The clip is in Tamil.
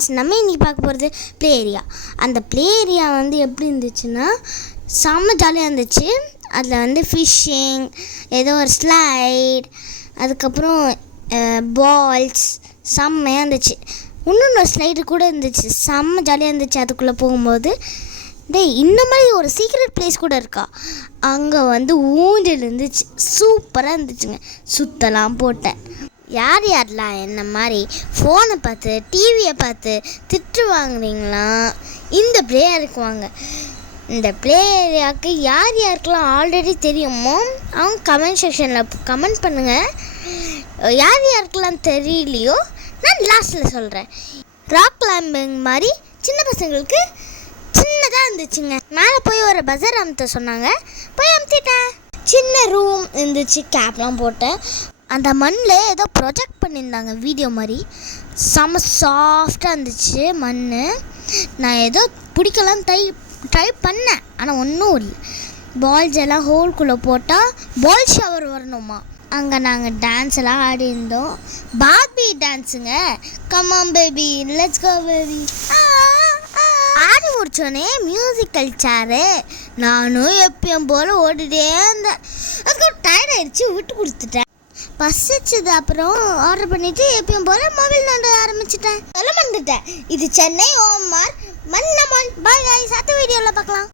ஃப்ரெண்ட்ஸ், நம்ம இன்றைக்கி பார்க்க போகிறது ப்ளே ஏரியா. அந்த ப்ளே ஏரியா வந்து எப்படி இருந்துச்சுன்னா செம்ம ஜாலியாக இருந்துச்சு. அதில் வந்து ஃபிஷ்ஷிங், ஏதோ ஒரு ஸ்லைட், அதுக்கப்புறம் பால்ஸ் செம்மையாக இருந்துச்சு. இன்னொன்று ஸ்லைடு கூட இருந்துச்சு, செம்ம ஜாலியாக இருந்துச்சு. அதுக்குள்ளே போகும்போது இந்த மாதிரி ஒரு சீக்ரெட் பிளேஸ் கூட இருக்கா. அங்கே வந்து ஊஞ்சல் இருந்துச்சு, சூப்பராக இருந்துச்சுங்க. சுத்தலாம் போட்டேன். யார் யாரெலாம் என்ன மாதிரி ஃபோனை பார்த்து டிவியை பார்த்து திட்டு வாங்குறீங்களா, இந்த ப்ளே ஏரியாவுக்கு வாங்க. இந்த ப்ளே ஏரியாவுக்கு யார் யாருக்கெல்லாம் ஆல்ரெடி தெரியுமோ அவங்க கமெண்ட் செக்ஷனில் கமெண்ட் பண்ணுங்கள். யார் யாருக்கெல்லாம் தெரியலையோ நான் லாஸ்ட்டில் சொல்கிறேன். ராக் கிளைம்பிங் மாதிரி சின்ன பசங்களுக்கு சின்னதாக இருந்துச்சுங்க. மேலே போய் ஒரு பஜர் அமுத்த சொன்னாங்க, போய் அமுத்திட்டேன். சின்ன ரூம் இருந்துச்சு, கேப்லாம் போட்டேன். அந்த மண்ணில் ஏதோ ப்ரொஜெக்ட் பண்ணியிருந்தாங்க வீடியோ மாதிரி, செம்ம சாஃப்டாக இருந்துச்சு மண். நான் ஏதோ பிடிக்கலாம் ட்ரை பண்ணேன், ஆனால் ஒன்றும் இல்லை. பால்ஸ் எல்லாம் ஹோல்குள்ளே போட்டால் பால் ஷவர் வரணுமா. அங்கே நாங்கள் டான்ஸ் எல்லாம் ஆடி இருந்தோம். பார்பி டான்ஸுங்க. Come on baby, let's go baby. ஆடி முடிச்சோடனே மியூசிக்கல் சேரு. நானும் எப்பயும் போல் ஓடிட்டே இருந்தேன். அதுக்கு டயர்ட் ஆகிடுச்சு, விட்டு கொடுத்துட்டேன். பசிச்சது அப்புறம் ஆர்டர் பண்ணிவிட்டு எப்பயும் போல் மொபைல் நோண்ட ஆரம்பிச்சிட்டேன். சொல்ல மறந்துட்டேன், இது சென்னை ஓமார் மன்னமால். பாய் காய்ஸ், அடுத்த வீடியோவில் பார்க்கலாம்.